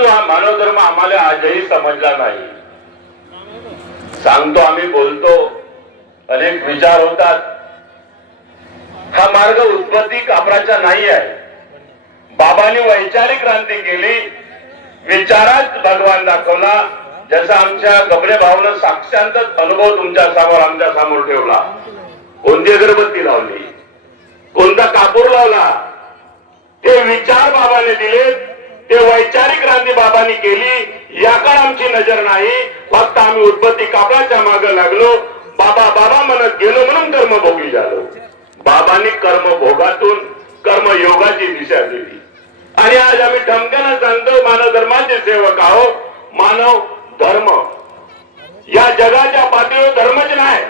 परंतु हा मानव धर्म आम्हाला आजही समजला नाही. सांगतो, आम्ही बोलतो, अनेक विचार होतात. हा मार्ग उत्पत्ती कापराचा नाही आहे. बाबांनी वैचारिक क्रांती केली, विचारात भगवान दाखवला. जसा आमच्या गबरे भावनं साक्षांतच अनुभव तुमच्या समोर आमच्या समोर ठेवला. कोणती अगरबत्ती लावली, कोणता कापूर लावला, ते विचार बाबाने दिले, ते वैचारिक क्रांती बाबांनी केली. याकडे आमची नजर नाही. फक्त आम्ही उत्पत्ती कापराच्या मागे लागलो. बाबा बाबा म्हणत गेलो म्हणून कर्मभोगी झालो. बाबांनी कर्मभोगातून कर्मयोगाची दिशा दिली. आणि आज आम्ही ठमक्यानं सांगतो, मानव धर्माचे सेवक आहोत. मानव धर्म या जगाच्या पातळीवर धर्मच नाही,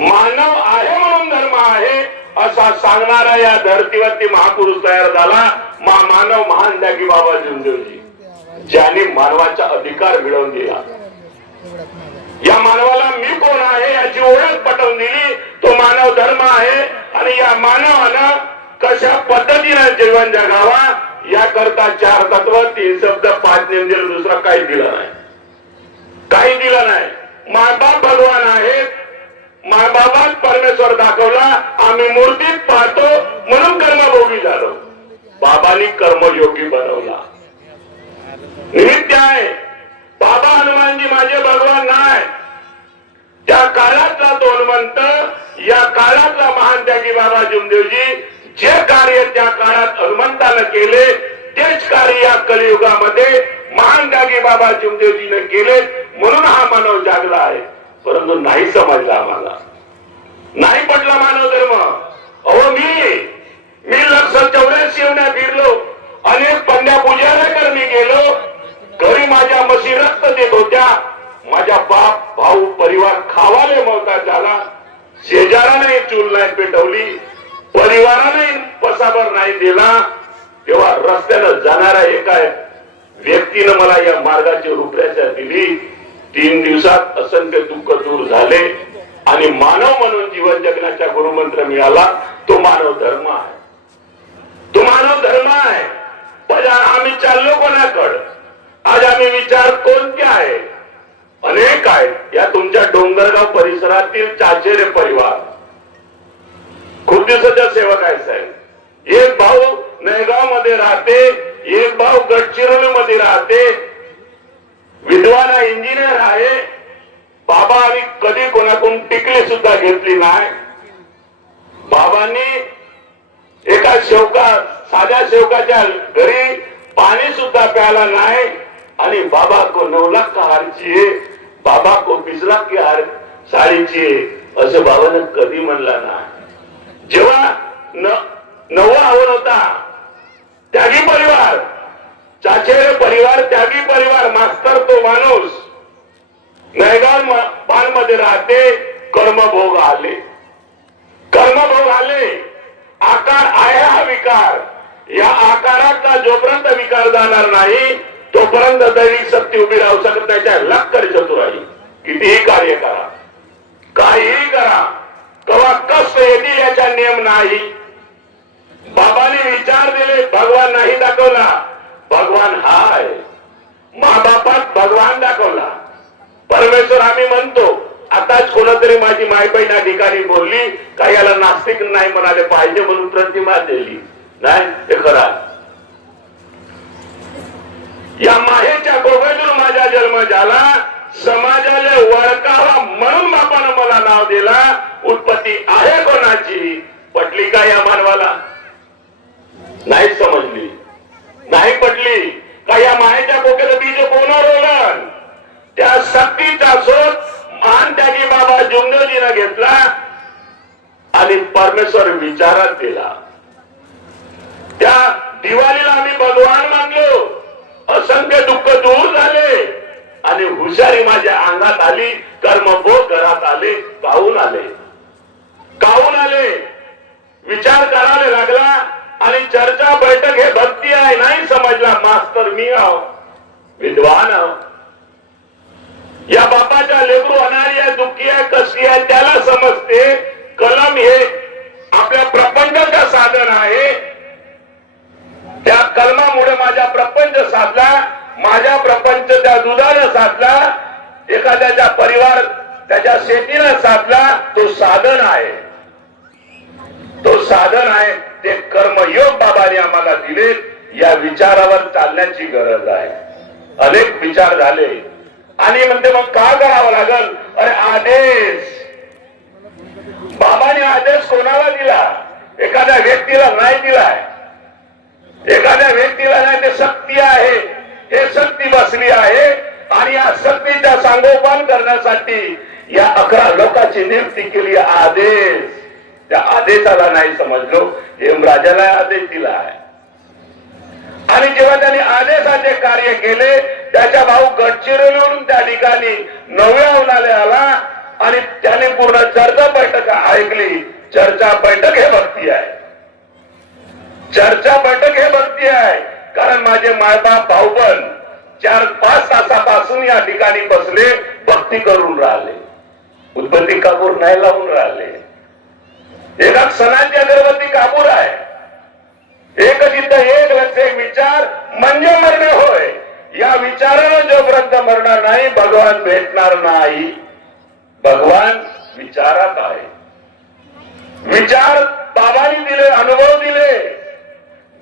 मानव आहे म्हणून धर्म आहे असा सांगणारा या धरतीवरती महापुरुष तयार झाला. मानव महान त्यागी बाबा जुमदेवजी, ज्यांनी मानवाचा अधिकार मिळवून दिला. या मानवाला मी कोण आहे याची ओळख पटवून दिली. तो मानव धर्म आहे. आणि या मानवानं कशा पद्धतीने जीवन जगावा याकरता 4 तत्व, 3 शब्द, 5 नियम दिले. दुसरा काही दिलं नाही, काही दिलं नाही. मायबाप भगवान आहेत, मायबाबात परमेश्वर दाखवला. आम्ही मूर्तीत पाहतो म्हणून कर्मभोगी झालो. बाबांनी कर्मयोगी बनवला. निमित्त आहे. बाबा हनुमानजी माझे भगवान नाही. त्या काळातला तो हनुमंत, या काळातला महान त्यागी बाबा जुमदेवजी, जे कार्य त्या काळात हनुमंतानं केले तेच कार्य या कलियुगामध्ये महान त्यागी बाबा जुमदेवजीने केले. म्हणून हा मानव जागला आहे. परंतु नाही समजला, आम्हाला नाही पटला मानव धर्म. अहो मी 184 फिरलो, अनेक पंड्या पूजाऱ्याकडे मी गेलो. घरी माझ्या म्हशी रक्त देत होत्या. माझ्या बाप भाऊ परिवार खावाले मोहताज झाला. शेजाराने चूल नाही पेटवली, परिवाराने पसाभर नाही दिला. तेव्हा रस्त्यानं जाणाऱ्या एका व्यक्तीनं मला या मार्गाची रूपरेषा दिली. 3 दिवसात असंख्य दुःख दूर झाले आणि मानव म्हणून जीवन जगण्याचा गुरुमंत्र मिळाला. तो मानव धर्म आहे, तो मानव धर्म आहे. पण आम्ही चाललो कोणाकडे? आज आम्ही विचार कोणते आहे? अनेक आहेत. या तुमच्या डोंगरगाव परिसरातील चाचेरे परिवार खूप दिवसाच्या सेवक आहे साहेब. एक भाऊ नयगाव मध्ये राहते, एक भाऊ गडचिरोली मध्ये राहते, विद्वान इंजिनियर आहे. बाबांनी कधी कोणाकडून टिकली सुद्धा घेतली नाही. बाबांनी एका साध्या सेवकाच्या घरी पाणी सुद्धा प्यायला नाही. आणि बाबा को 9 लाख का हार चाहिए, बाबा को 20 लाख की हार साडी चाहिए असं बाबानं कधी म्हणला नाही. जेव्हा 9वा हवन होता, त्यागी परिवार, चाचेरे परिवार, त्यागी परिवार, मास्तर तो माणूस नयगाव पान मध्ये राहते. कर्मभोग आले, कर्मभोग आले. आकार आहे हा विकार. या आकाराचा जोपर्यंत विकार जाणार नाही तोपर्यंत दैविक शक्ती उभी राहू शकत नाही. त्या लक्कर चतुराई कितीही कार्य करा, काहीही करा, कवा कष्ट येतील याचा नियम नाही. बाबांनी विचार दिले, भगवान नाही दाखवला. भगवान हाय. माँ-बापात भगवान दाखवला. परमेश्वर आम्ही म्हणतो. आताच कोणतरी माझी मायबाई त्या ठिकाणी बोलली का याला नास्तिक नाही म्हणाले पाहिजे म्हणून प्रतिमा दिली नाही. हे खरं, या माहेच्या गोगेतून माझा जन्म झाला. समाजाला वळकावा म्हणून बापानं मला नाव दिला. उत्पत्ती आहे कोणाची? पटली का या मानवाला? नाही समजली, नाही पटली. का या माहेच्या गोगेचं बीज कोणावर रोवलं? त्या शक्तीचा शोध महान त्यागी बाबा जुमदेवजीने घेतला आणि परमेश्वर विचारात दिला. त्या दिवाळीला आम्ही भगवान मानलो. असंख्य दुःख दूर झाले आणि हुशारी माझ्या अंगात आली. कर्मभोग घरात आले, काहून आले, काहून आले, विचार करायला लागला. आणि चर्चा बैठक हे भक्ती आहे नाही समजला. मास्तर मी आहो, विद्वान आहो. या बापाच्या लेकरू होणारी आहे, दुःखी आहे, कशी आहे त्याला समजते. कलम हे आपल्या प्रपंचाचं साधन आहे. त्या कलमामुळे माझा प्रपंच साधला. माझा प्रपंच त्या दुधानं साधला, एखाद्याचा परिवार त्याच्या शेतीनं साधला, तो साधन आहे, तो साधन आहे. ते कर्मयोग बाबांनी आम्हाला दिले. या विचारावर चालण्याची गरज आहे. अनेक विचार झाले आणि म्हणते मग काय करावं लागल? अरे आदेश, बाबांनी आदेश कोणाला दिला? एखाद्या व्यक्तीला नाही दिलाय, एखाद्या व्यक्तीला नाही. ते शक्ती आहे, हे शक्ती बसली आहे आणि या शक्तीचा सांगोपान करण्यासाठी या 11 लोकांची नियुक्ती केली. आदेश, त्या आदेशाला नाही समजलो, हेमराजाला आदेश दिला आहे. आणि जेव्हा त्यांनी आदेशाचे कार्य केले, त्याच्या भाऊ गडचिरोलीवरून त्या ठिकाणी 9व्या उन्हाळे आला आणि त्याने पूर्ण चर्चा बैठक ऐकली. चर्चा बैठक हे भक्ती आहे, चर्चा बैठक हे भक्ती आहे. कारण माझे मायबाप भाऊबंद 4-5 तासापासून या ठिकाणी बसले, भक्ती करून राहिले, उदबत्ती कापूर नाही लावून राहिले. एका सणाची अगरबत्ती कापूर आहे. एक जिथं एक लक्ष एक विचार म्हणजे मरणे होय. या विचारानं जोपर्यंत मरणार नाही, भगवान भेटणार नाही. भगवान विचारात आहे. विचार बाबांनी दिले, अनुभव दिले.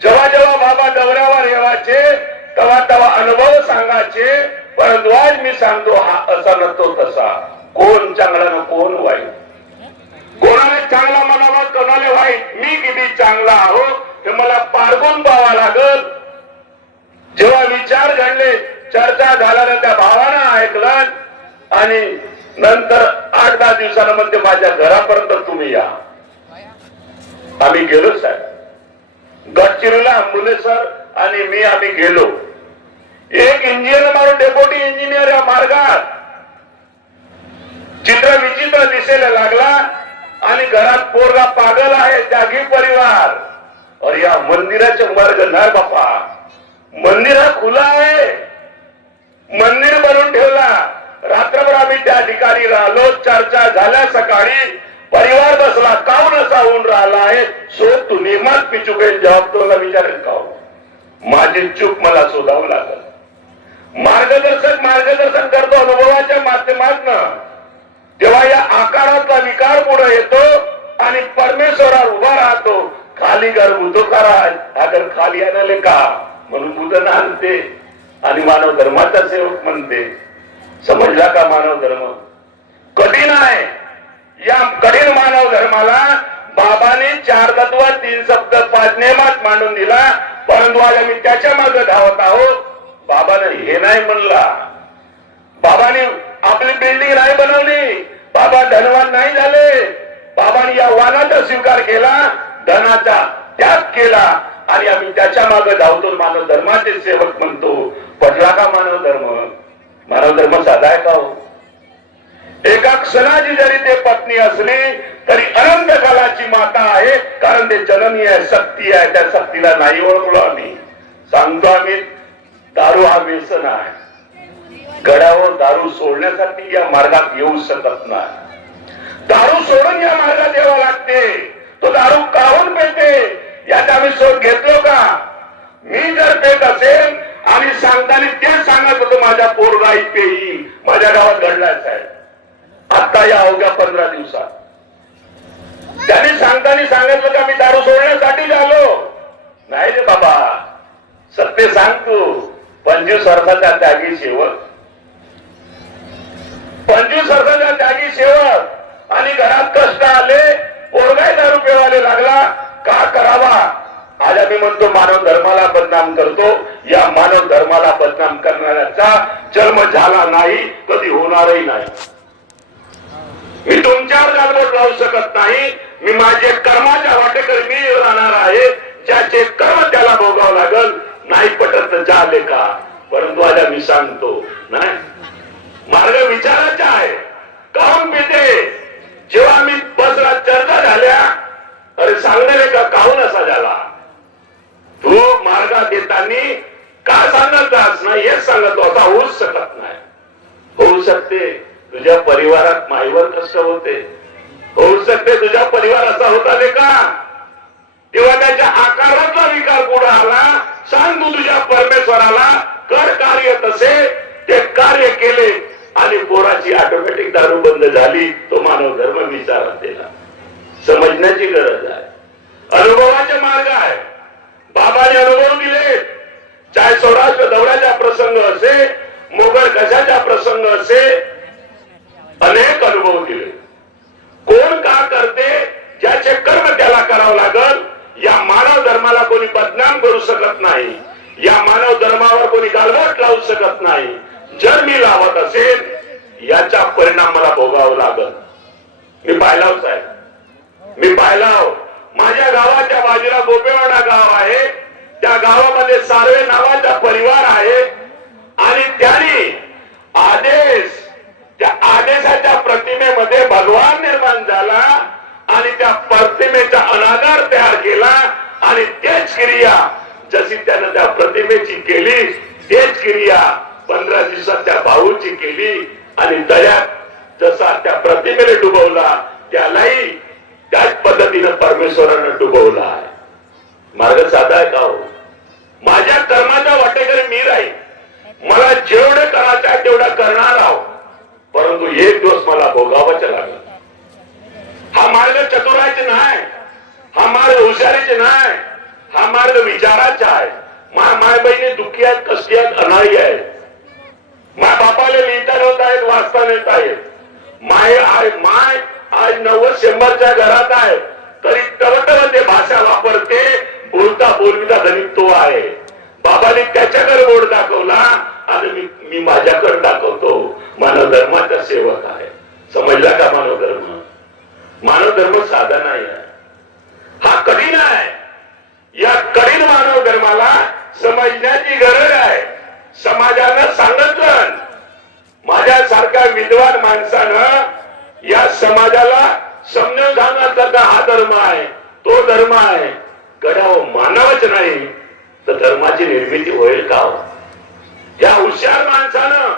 जेव्हा जेव्हा बाबा दौऱ्यावर येवायचे तेव्हा तेव्हा अनुभव सांगायचे. परंतु आज मी सांगतो, हा असा नसतो तसा. कोण चांगला ना कोण वाईट, कोणाला चांगला म्हणावा, कोणाला वाईट. मी किती चांगला आहो हे मला पारखून पाहावं लागल. जेव्हा विचार घडले, चर्चा झाल्यानं त्या भावानं ऐकलं आणि नंतर 8-10 दिवसांमध्ये माझ्या घरापर्यंत तुम्ही या. आम्ही गेलो साहेब, गडचिरोलीला अम्बुलेसर आणि मी आम्ही गेलो. एक इंजिनियर मारून डेप्युटी इंजिनियर या मार्गात चित्र विचित्र दिसायला लागला आणि घरात पोरगा पागल आहे, त्यागी परिवार. और या मंदिराचे मार्ग नाही बापा, मंदिर हा खुला आहे, मंदिर बनवून ठेवला. रात्रभर आम्ही त्या ठिकाणी राहिलो. चर्चा झाल्या, सकाळी परिवार बसला, काऊन असा होऊन राहिला आहे, शोध तू नियमात मी चुकेल, जबाब तुला विचारेल काऊ. माझी चूक मला शोधावं लागल. मार्गदर्शन करतो अनुभवाच्या माध्यमातून. तेव्हा या आकारातला विकार पुढे येतो आणि परमेश्वरावर उभा राहतो. खाली घर बुधो करा, अगर खाली आणाले का म्हणून बुधन आणते आणि मानव धर्माचा सेवक म्हणते. समजला का? मानव धर्म कठीण आहे. या कठीण मानव धर्माला बाबांनी 4 तत्व 3 शब्द 5 नियमात मांडून दिला. परंतु आज आम्ही त्याच्या मागे धावत आहोत. बाबाने हे नाही म्हणला, बाबांनी आपली बिल्डिंग नाही बनवली, बाबा धनवान नाही झाले. बाबांनी या वानाचा स्वीकार केला, धनाचा त्याग केला आणि आम्ही त्याच्या मागे धावतो. मानव धर्माचे सेवक म्हणतो. पडला का मानव धर्म? मानव धर्म साधा आहे का हो? एका क्षणाची जरी ते पत्नी असली तरी अनंत कालाची माता आहे. कारण ते जननी आहे, शक्ती आहे. त्या शक्तीला नाही ओळखलो आम्ही. सांगतो आम्ही, दारू हा व्यसन आहे. गडावर दारू सोडण्यासाठी या मार्गात येऊ शकत नाही. दारू सोडून या मार्गात यावं लागते. तो दारू काहून पेते याचा आम्ही शोध घेतलो का? मी जर पेत असेल आणि सांगताना तेच सांगत होतो, माझ्या पोरगा पेईल, माझ्या गावात घडलाच आहे. आता या अवघ्या 15 दिवसात त्यांनी सांगताना सांगितलं का मी दारू सोडण्यासाठी झालो नाही रे बाबा. सत्य सांगतो, 25 वर्षाचा त्यागी सेवक, 25 वर्षाचा त्यागी सेवक आणि घरात कष्ट आले, पोरगाही दारू पिवायला लागला. का करावा? आज आम्ही म्हणतो मानव धर्माला बदनाम करतो. या मानव धर्माला बदनाम करणाऱ्याचा जन्म झाला नाही, कधी होणारही नाही. मी तुमच्यावर गालबोट लावू शकत नाही. मी माझे कर्माच्या वाटेकडे मी राहणार आहे. ज्याचे कर्म त्याला भोगावं लागल. नाही पटत झाले का? परंतु आज मी सांगतो नाही, मार्ग विचाराचा आहे. काहून पिते? जेव्हा मी बसला, चर्चा झाल्या, अरे सांगले का काहून असा झाला? तू मार्गात येताना का सांगतास नाही हेच सांगतो. असा होऊच शकत नाही. होऊ शकते तुझ्या परिवारात माईवर कष्ट होते, होऊ शकते तुझ्या परिवार असा होता का? तेव्हा त्याच्या आकारातला विकार पुढे आला. सांग तू तुझ्या परमेश्वराला, कर कार्य अनुबंध झाली तो मानव धर्म विचारात येणार. समजण्याची गरज आहे. अनुभवाचे मार्ग आहे. बाबाने अनुभव दिले. चाहे सौराष्ट्र दौऱ्याचा प्रसंग असे, मोगल कशाचा प्रसंग असे, अनेक अनुभव दिले. कोण का करते, ज्याचे कर्म त्याला करावं लागल. या मानव धर्माला कोणी बदनाम करू शकत नाही. या मानव धर्मावर कोणी गालबोट लावू शकत नाही. जर मी लावत असेल याचा परिणाम मला भोगावा लागल. मी पाहिला साहेब, मी पाहिला. माझ्या गावाच्या बाजूला गोपेवाडा गाव आहे. त्या गावामध्ये सार्वे नावाचा परिवार आहे आणि त्यांनी त्या आदेशाच्या प्रतिमेमध्ये भगवान निर्माण झाला आणि त्या प्रतिमेचा अनादर तयार केला आणि तेच क्रिया जशी त्यानं त्या प्रतिमेची केली तेच क्रिया 15 दिवसात त्या भाऊची केली आणि दयात जसा त्या प्रतिमेला डुबवला त्यालाही त्याच पद्धतीनं परमेश्वरानं डुबवला आहे. मार्ग साधा आहे का हो? माझ्या कर्माचा वाटेकरी मी राहील. मला जेवढं करायचं आहे तेवढं करणार आहोत, परंतु एक दिवस मला भोगावाच लागला. हा मार्ग चतुराचे नाही, हा मार्ग हुशारीचे नाही, हा मार्ग विचाराचा आहे. माय बहिणी दुःखी आहेत, कष्टी आहेत, अनाळी आहेत. माय बापाला लिहिता नव्हत आहेत, वाचता नेत आहेत. माय आज 90-100च्या घरात आहे तरी टवटव ते भाषा वापरते. बोलता बोलविता धनिक तो आहे. बाबाने त्याच्याकडे बोट दाखवला आणि मी माझ्याकडे दाखवतो. मानव धर्माचा सेवक आहे. समजला का? मानव धर्म, मानव धर्म साधा नाही आहे, हा कठीण आहे. या कठीण मानव धर्माला समजण्याची गरज आहे. समाजानं सांगितलं. माझ्यासारख्या विद्वान माणसानं या समाजाला समजून सांगितलं हा धर्म आहे, तो धर्म आहे. गड्यावर मानवच नाही तर धर्माची निर्मिती होईल का? या हुशार माणसानं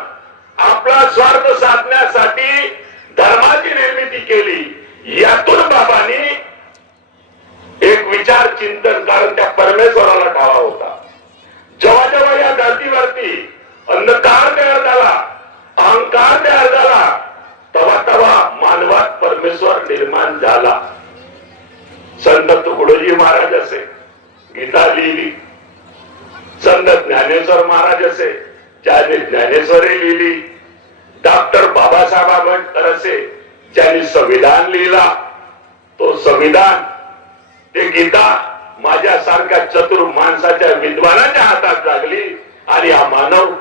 आपला स्वार्थ साधण्यासाठी धर्माची निर्मिती केली. यातून बाबांनी एक विचार चिंतन, कारण त्या परमेश्वराला ठावा होता. जेव्हा जेव्हा या धरतीवरती अंधकार तयार झाला, अहंकार तयार झाला, तेव्हा तेव्हा मानवात परमेश्वर निर्माण झाला. संत तुकडोजी महाराज असे गीता लिहिली, संत ज्ञानेश्वर महाराज असे ज्यांनी ज्ञानेश्वरी लिहिली, डॉक्टर बाबासाहेब आंबेडकर असे ज्यांनी संविधान लिहिला. तो संविधान, ते गीता माझ्यासारख्या चतुर माणसाच्या विद्वानाच्या हातात लागली आणि हा मानव